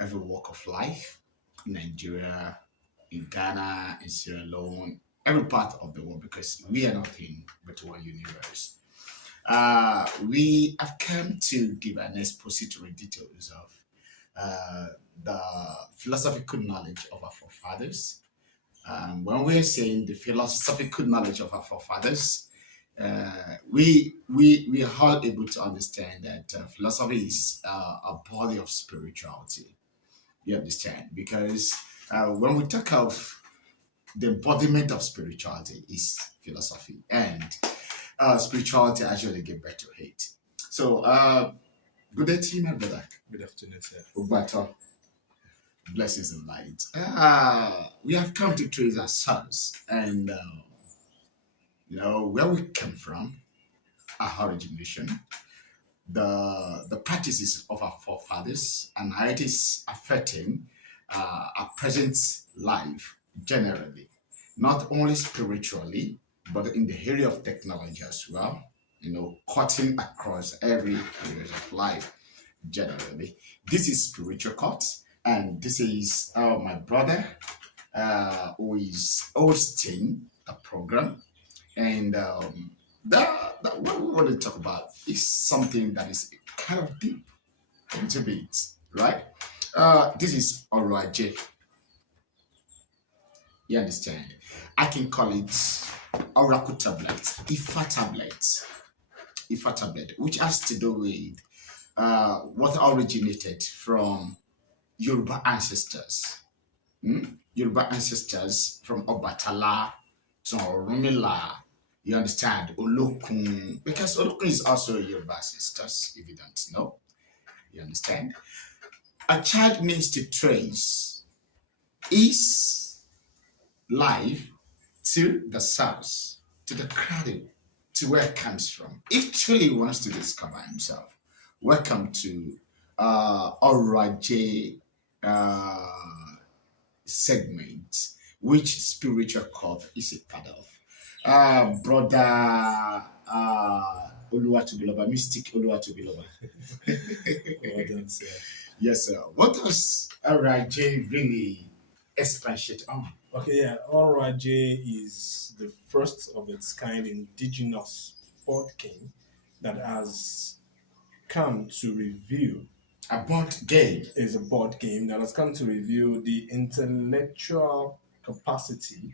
every walk of life in Nigeria, in Ghana, in Sierra Leone, every part of the world because we are not in but one universe. We have come to give an expository details of uh, the philosophical knowledge of our forefathers. When we're saying the philosophical knowledge of our forefathers, we are all able to understand that philosophy is a body of spirituality. You understand? Because when we talk of the embodiment of spirituality is philosophy, and spirituality actually give back to it. So, good day to you, my brother. Good afternoon, sir. Ubato, blessings and light. We have come to trace our sons and where we come from, our origination, the practices of our forefathers, and how it is affecting our present life generally, not only spiritually, but in the area of technology as well. Cutting across every area of life generally. This is spiritual cut, and this is my brother who is hosting the program. And what we want to talk about is something that is kind of deep, a little bit, right? This is Oraje. You understand? I can call it Oracle tablet, Ifa tablet, which has to do with what originated from Yoruba ancestors. Yoruba ancestors from Obatala to Orunmila. You understand? Olokun, because Olokun is also Yoruba ancestors, if you don't know. You understand? A child needs to trace his life to the source, to the cradle, to where it comes from. If truly he wants to discover himself, welcome to Oraje uh, segment, which spiritual cult is a part of. Brother Oluwatobiloba, Mystic Oluwatobiloba. Well done, sir. Yes, sir. What does Oraje really expatiate on? Okay, yeah. Oraje is the first of its kind indigenous board game that has come to review. A board game. Is a board game that has come to review the intellectual capacity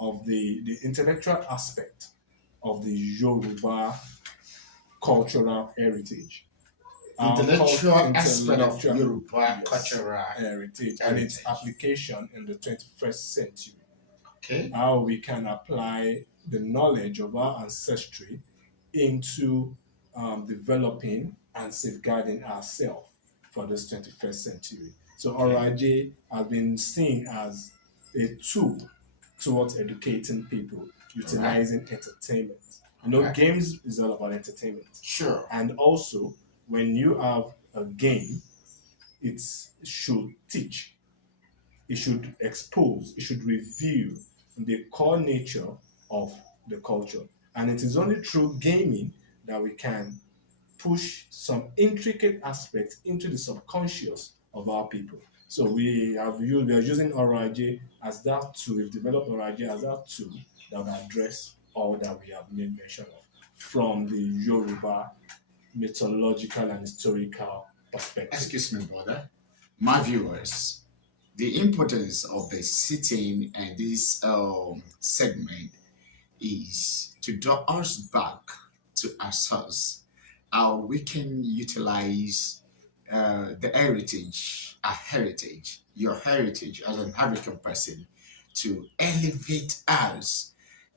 of the intellectual aspect of the Yoruba cultural heritage. Intellectual aspect of Intellectual, Yoruba yes, cultural heritage and its application in the 21st century. Okay. How we can apply the knowledge of our ancestry into developing and safeguarding ourselves for this 21st century. So Oraje has been seen as a tool towards educating people, utilizing entertainment. Games is all about entertainment. Sure. And also, when you have a game, it should teach, it should expose, it should reveal the core nature of the culture. And it is only through gaming that we can push some intricate aspects into the subconscious of our people. So we are using Oraje as that tool. We've developed Oraje as that tool that will address all that we have made mention of from the Yoruba mythological and historical perspective. Excuse me, brother. My viewers, the importance of the sitting and this segment is to draw us back to ourselves, how we can utilize the heritage, your heritage as an African person, to elevate us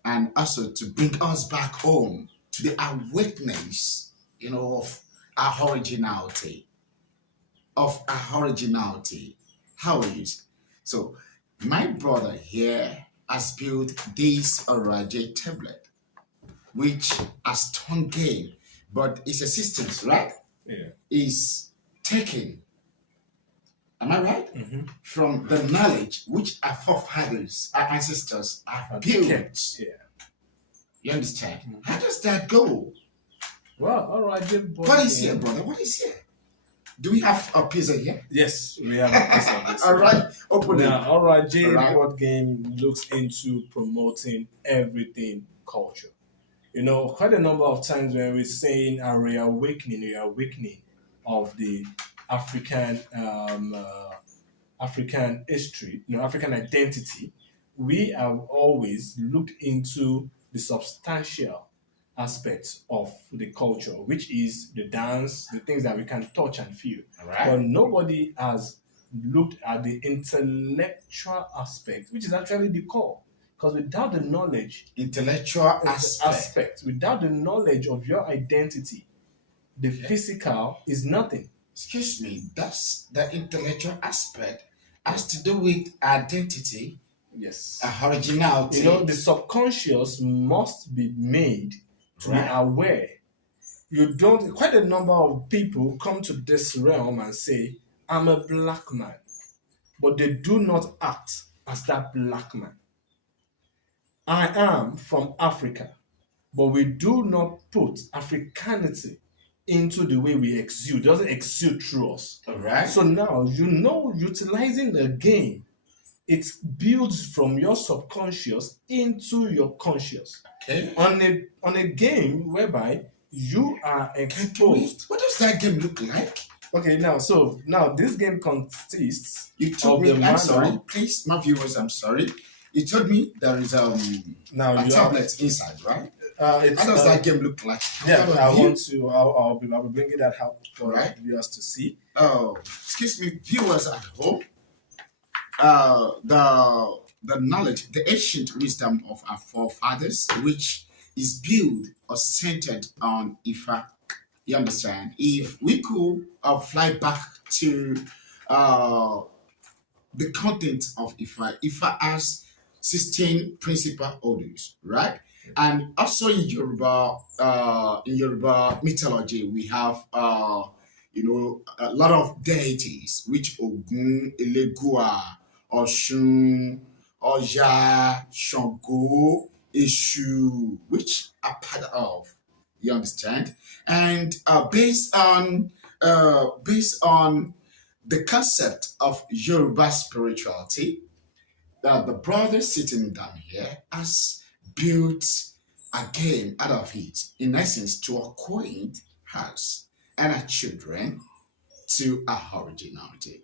and also to bring us back home to the awakeness, of our originality, How is so? My brother here has built this Oraje tablet, which has turned game, but its assistance, right? Yeah. Is taken, am I right? Mm-hmm. From the knowledge which our forefathers, our ancestors have built. Yeah. You understand? Mm-hmm. How does that go? Well, Oraje board What is game. here, brother? What is here? Do we have a pizza here? Yes, we have a piece of this. All right, open it. Now, all right, J All right. Board Game looks into promoting everything culture. You know, quite a number of times when we're saying a reawakening of the African African history, African identity, we have always looked into the substantial aspects of the culture, which is the dance, the things that we can touch and feel. All right. But nobody has looked at the intellectual aspect, which is actually the core. Because without the knowledge, Intellectual aspect. without the knowledge of your identity, the physical is nothing. Excuse me, that's the intellectual aspect has to do with identity, Yes. originality. You know, the subconscious must be made to be Right. aware. You don't, quite a number of people come to this realm and say, I'm a black man, but they do not act as that black man. I am from Africa, but we do not put Africanity into the way we exude. It doesn't exude through us. All right. So now, utilizing the game, it builds from your subconscious into your conscious. Okay. On a game whereby you are exposed. What does that game look like? Okay, now this game consists You told of me. the I'm manual. sorry, please, my viewers. I'm sorry. You told me there is Now a you tablet inside, right? it's, How does that game look like? Yeah, How I do you- want to. I'll be bringing that out for Right. viewers to see. Oh, excuse me, viewers at home. The knowledge, the ancient wisdom of our forefathers, which is built or centered on Ifa. You understand? If we could fly back to the content of Ifa, Ifa has 16 principal orders, right? And also in Yoruba mythology, we have a lot of deities, which Ogun, Elegua, Oshun, Oya, Shango, Eshu, which are part of. You understand? And based on the concept of Yoruba spirituality, the brother sitting down here has built a game out of it, in essence, to acquaint us and our children to our originality.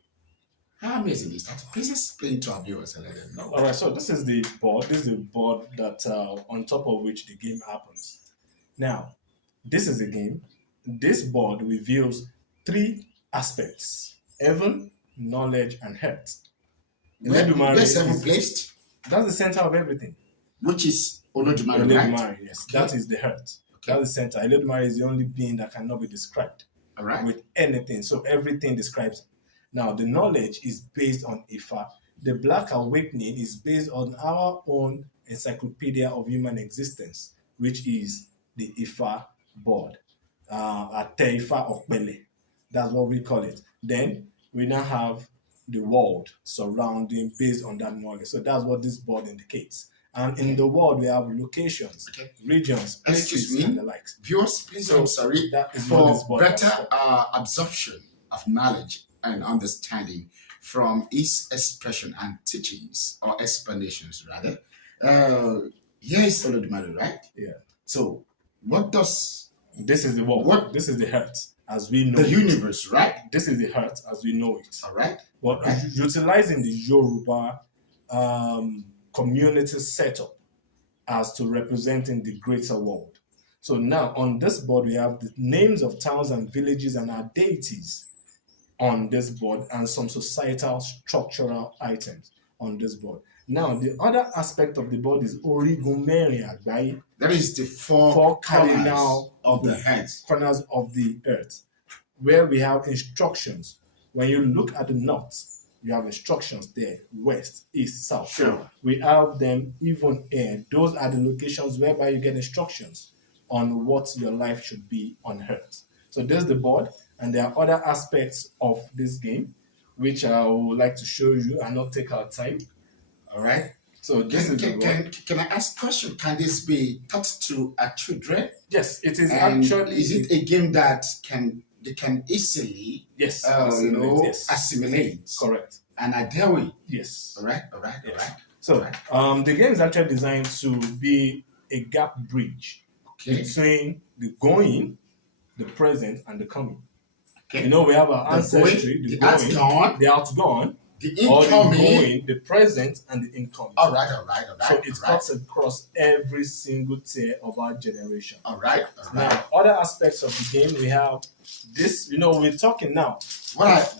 How amazing is that? Please explain to our viewers and let them know. All right, so this is the board. This is the board that on top of which the game happens. Now, this is a game. This board reveals three aspects: heaven, knowledge, and health. Where's heaven placed? That's the center of everything. Which is Olodumare, right? Eledumare, yes. Okay. That is the heart. Okay. That's the center. Eledumare is the only being that cannot be described All right. with anything. So everything describes it. Now, the knowledge is based on Ifa. The Black Awakening is based on our own encyclopedia of human existence, which is the Ifa board. Ate Ifa Okpele. That's what we call it. Then we now have the world surrounding based on that knowledge. So that's what this board indicates. And in the world, we have locations, Okay. regions, Excuse places, me. and the likes. Viewers, please, So I'm sorry. that is what For this board better does. absorption of knowledge and understanding from his expression and teachings or explanations, rather. Here is Olodumare, right? Yeah. So, what does This is the world. What? This is the heart as we know the it. universe, right? This is the heart as we know it. All right. But Right. utilizing the Yoruba community setup as to representing the greater world. So now on this board, we have the names of towns and villages and our deities on this board and some societal structural items on this board. Now, the other aspect of the board is Origumeri Agbaye, That is the four Four corners cardinal of the hands. corners of the earth, where we have instructions. When you look at the north, you have instructions there: west, east, south. Sure. We have them even here. Those are the locations whereby you get instructions on what your life should be on earth. So there's the board, and there are other aspects of this game which I would like to show you and not take our time. All right. So this is the board. Can I ask a question? Can this be taught to our children? Yes, it is And actually. is it a game that can they can easily, Yes. Yes. assimilate Correct. and adhere with. Yes. All right. Yes. So the game is actually designed to be a gap bridge Okay. between the going, the present, and the coming. Okay. You know, we have our The ancestry, going, the the outgone, the outgone, the or the incoming. going, the present, and the incoming. All right. So it cuts across every single tier of our generation. All right. Now, other aspects of the game, we have this. You know, we're talking now. What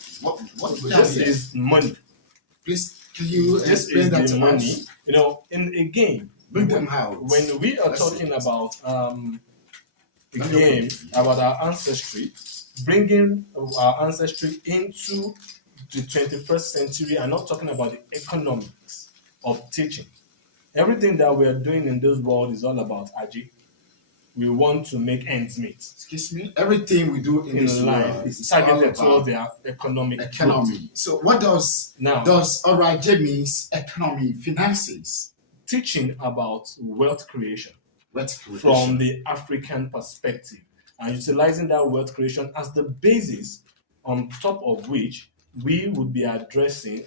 This is money. Please, can you This explain is that the to money. us? You know, in a game, Bring them out. when we are Let's talking see it. about a game about our ancestry, bringing our ancestry into the 21st century, and not talking about the economics of teaching. Everything that we are doing in this world is all about Aji. We want to make ends meet. Excuse me. Everything we do in this life world is targeted towards their economy. Growth. So what does ORIJ means economy, finances? Teaching about wealth creation From from the African perspective, and utilizing that wealth creation as the basis on top of which we would be addressing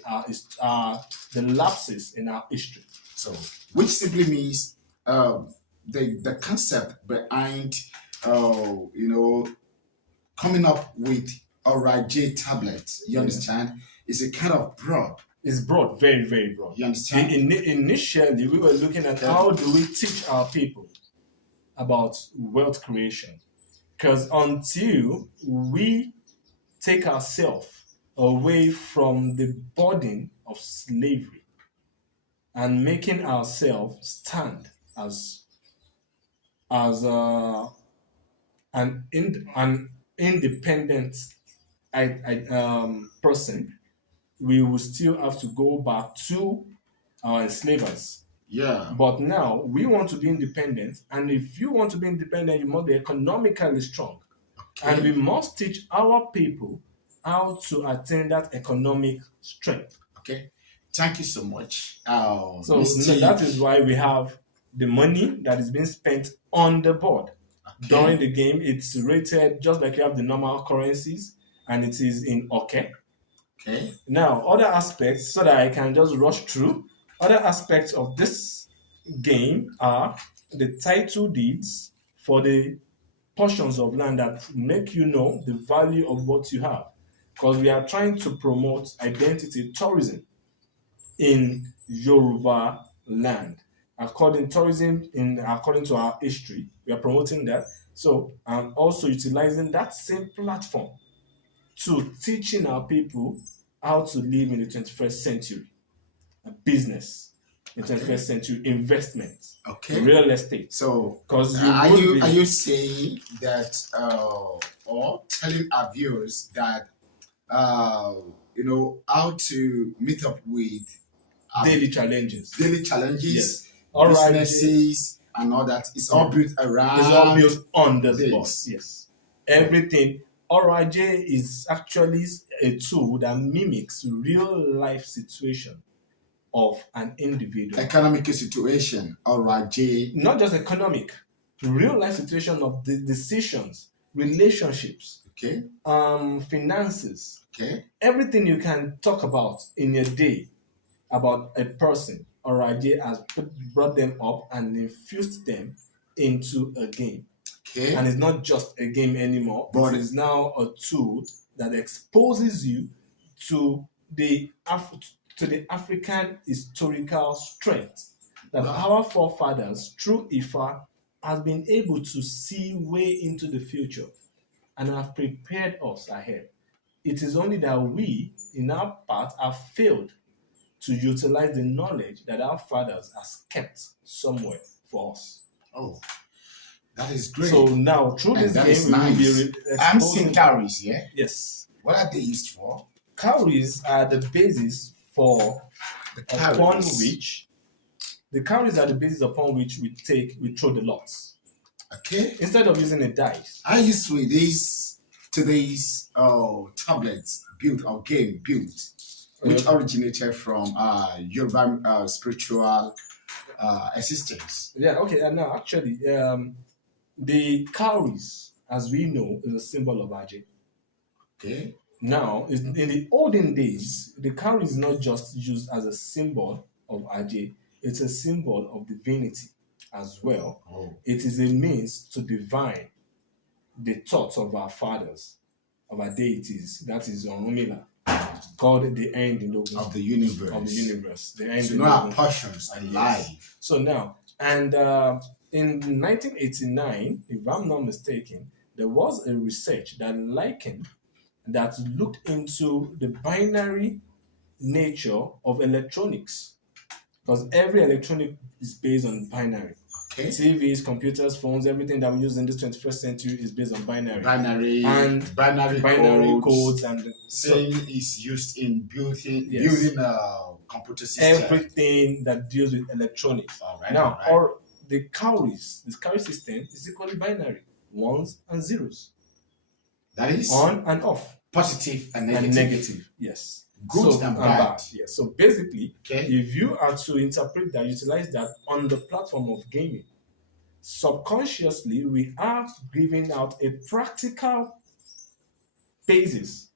the lapses in our history. So, which simply means the concept behind, coming up with ORIJ tablets. You understand? Is a kind of broad. It's broad, very, very broad. You understand? Initially, we were looking at how do we teach our people about wealth creation, because until we take ourselves away from the burden of slavery and making ourselves stand as an independent person, we will still have to go back to our enslavers. Yeah. But now we want to be independent, and if you want to be independent, you must be economically strong. Okay. And we must teach our people how to attain that economic strength. Okay. Thank you so much. So that is why we have the money that is being spent on the board. Okay. During the game, it's rated just like you have the normal currencies, and it is in okay. Okay. Now, other aspects, so that I can just rush through, other aspects of this game are the title deeds for the portions of land that make you know the value of what you have. Because we are trying to promote identity tourism in Yoruba land. According to our history, we are promoting that. So, and also utilizing that same platform to teaching our people how to live in the 21st century, business, in the 21st century, investment, real estate. So, because are you saying that, or telling our viewers that, how to meet up with daily challenges, yes. Businesses and all that? It's all built around. It's all built on this box. Yes, everything. ORIJ is actually a tool that mimics real life situation of an individual. Economic situation, ORIJ. Not just economic, real life situation of the decisions, relationships, finances, everything you can talk about in a day about a person. ORIJ has brought them up and infused them into a game. And it's not just a game anymore, but it's now a tool that exposes you to the African historical strength that our forefathers, through Ifa, have been able to see way into the future and have prepared us ahead. It is only that we, in our part, have failed to utilize the knowledge that our fathers has kept somewhere for us. Oh. That is great. So now, through this game, we will be I'm seeing cowries, yeah? Yes. What are they used for? Cowries are the basis for upon which we throw the lots. Okay. Instead of using a dice. I used to today's tablets built or game built, which originated from Yoruba spiritual existence. Yeah, okay. And now actually the cowries, as we know, is a symbol of Aje. Okay. Now, in the olden days, the cowrie is not just used as a symbol of Ajay, it's a symbol of divinity as well. Oh. It is a means to divine the thoughts of our fathers, of our deities. That is Orunmila, called the end in Ogun, Of the universe. of the universe. The end To in know our Ogun. portions and life. So now, and in 1989, if I'm not mistaken, there was a research that looked into the binary nature of electronics, because every electronic is based on binary. Okay. TVs, computers, phones, everything that we use in this 21st century is based on binary. Binary Codes and same is used in building computer system. Everything that deals with electronics. Now, or the cowrie system is equally binary, ones and zeros. That is on and off, positive and negative. Yes. Good and bad. Yes. So basically, if you are to interpret that, utilize that on the platform of gaming, subconsciously we are giving out a practical basis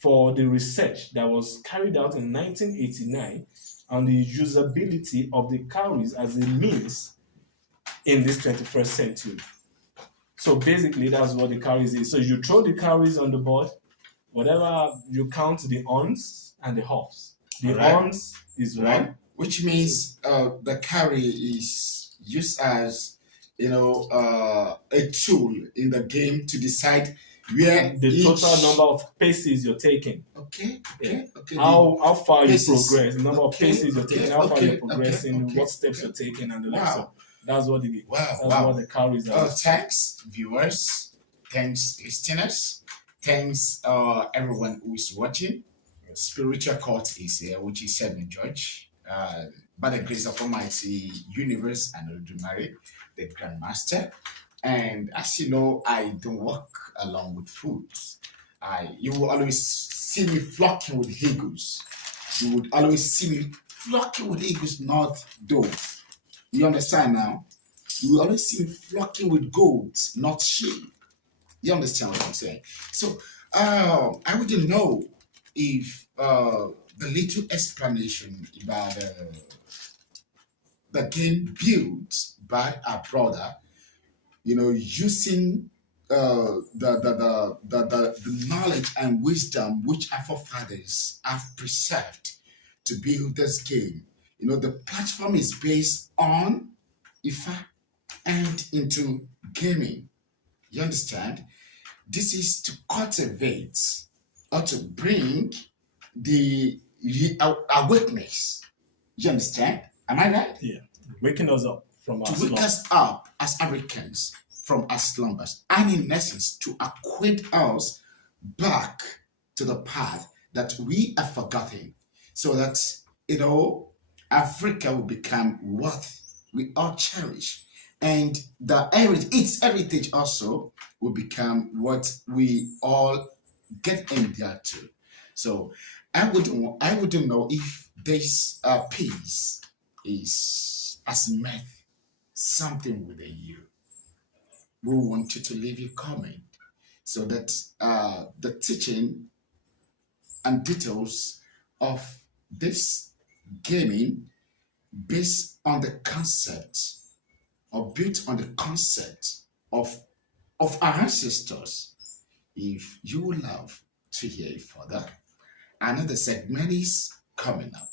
for the research that was carried out in 1989 on the usability of the cowries as a means in this 21st century. So basically, that's what the cowries is. So you throw the cowries on the board, whatever you count the ons and the offs. The ons is one, which means the carry is used as a tool in the game to decide where the total number of paces you're taking. Okay. How far you progress, the number of paces you're taking, how far you're progressing, what steps you're taking, and the like. So that's what what the calories are. Thanks, viewers. Thanks, listeners. Thanks, everyone who is watching. Spiritual Court is here, which is Seven Judge. By the grace of Almighty Universe and Olodumare, the Grandmaster. And as you know, I don't work along with food. You will always see me flocking with eagles. You would always see me flocking with eagles, not doves. You understand now? You will always see me flocking with goats, not sheep. You understand what I'm saying? So I wouldn't know if the little explanation about the game built by our brother, using the knowledge and wisdom which our forefathers have preserved to build this game. The platform is based on Ifa and into gaming. You understand? This is to cultivate or to bring the awakeness. You understand? Am I right? Yeah. Waking us up from our slumber. To wake us up as Africans from our slumbers. And in essence, to acquaint us back to the path that we have forgotten. So that, Africa will become what we all cherish. And its heritage also will become what we all get endeared to. So I wouldn't know if this piece has meant something within you. We want you to leave your comment so that the teaching and details of this gaming based on the concept or built on the concept of our ancestors. If you would love to hear it further, another segment is coming up.